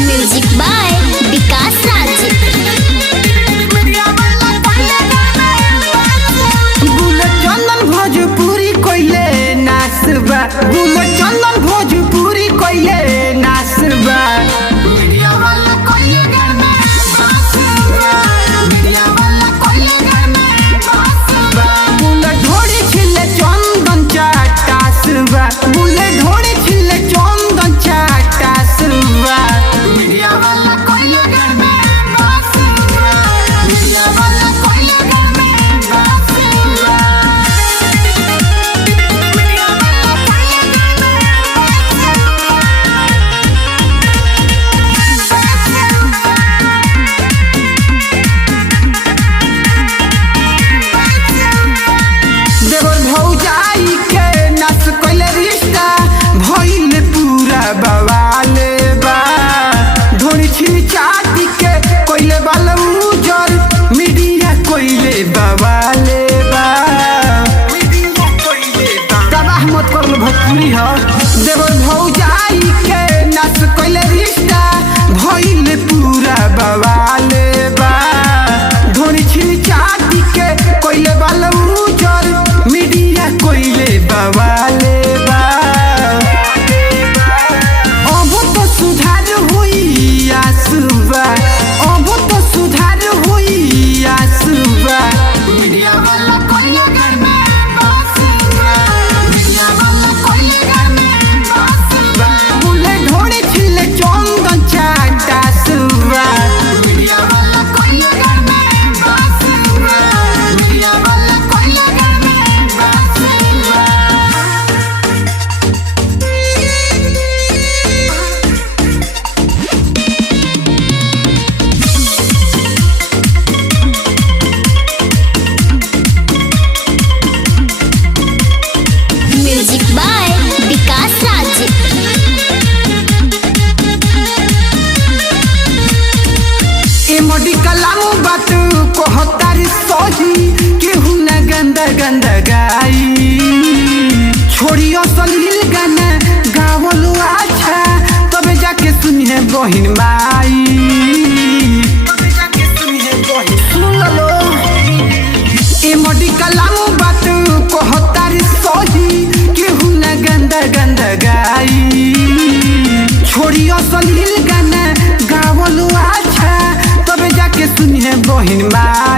Music by विकास राज। चंदन भोजपुरी कोइले नाचबा, चंदन भोजपुरी कोइले नाचबा। Media वाला कोइले घर में नाचबा, मीडिया वाला कोइले घर में नाचबा। बुलेट ढोड़ी छिले चंदन चाटासबा, बुलेट ढोड़ी छिले चंदन चाटासबा। मीडिया वाला कोइले घर में नाचबा, मीडिया वाला कोइले घर में नाचबा। देवर भौजाई के नस कोइले रिश्ता भइल पूरा बवाले बा। ढोरी छिन चाटी के कोइले बाल उजर, मीडिया कोइले बवाले बा। तबाह मत कर भोजपुरी हो। देवर भौजाई के नस कोइले रिश्ता भइल पूरा बवाले बा। ढोरी छिन चाटी के कोइले बाल उजर, मीडिया कोइले बवाले बा। अब तो सुधार हुई आसुबा, अब तो सुधार हुई आसुबा। मीडिया वाला कोइले घर में बासुबा, मीडिया वाला कोइले घर में बासुबा। बुलेट ढोड़ी छिले चंदन चाटासुबा। मीडिया वाला कोइले घर में बासुबा, मीडिया वाला कोइले घर में बासुबा। म्यूजिक बाय विकास राज। ए मोडी कलाम बात कहतारी सही, केहू न गंदा गंदा गाई। छोड़ी असलील गाना गावलो अच्छा, तबे जाके सुनिए बहिन माई। सुन लो ए मोडी कलाम बात कहतारी सही, केहू न गंदा गंदा गाई। छोड़ी असलील गाना गावलो अच्छा, तबे जाके सुनिए बहिन माई।